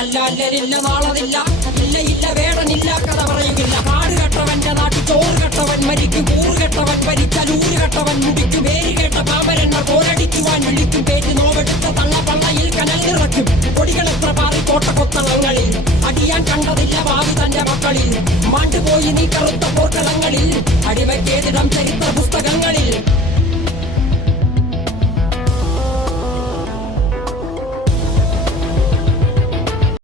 അല്ലല്ലില്ല നാളതില്ല, ഇല്ല ഇല്ല വേടനില്ല കഥ പറയുകില്ല. കാട് കെട്ടവന്റെ നാട്ടിൽ ചോറ് കെട്ടവൻ മരിക്കും, കൂറ് കെട്ടവൻ ഭരിച്ചാൽ ഊര് കെട്ടവൻ മുടിക്കും. പേര് കേട്ട പാമ്പരെണ്ണ പോരടിക്കുവാൻ വിളിക്കും, പേറ്റ് നോവെടുത്ത തള്ളപ്പള്ളയിൽ കനൽ നിറയ്ക്കും. കൊടികളെത്ര പാറി കോട്ട കൊത്തളങ്ങളിൽ അടിയാൻ കണ്ടതില്ല ഭാവി തന്റെ മക്കളിൽ. മാണ്ടുപോയി നീ കറുത്ത പോർക്കളങ്ങളിൽ, അടിവയ്ക്കേതിടം ചരിത്ര പുസ്തകങ്ങളിൽ.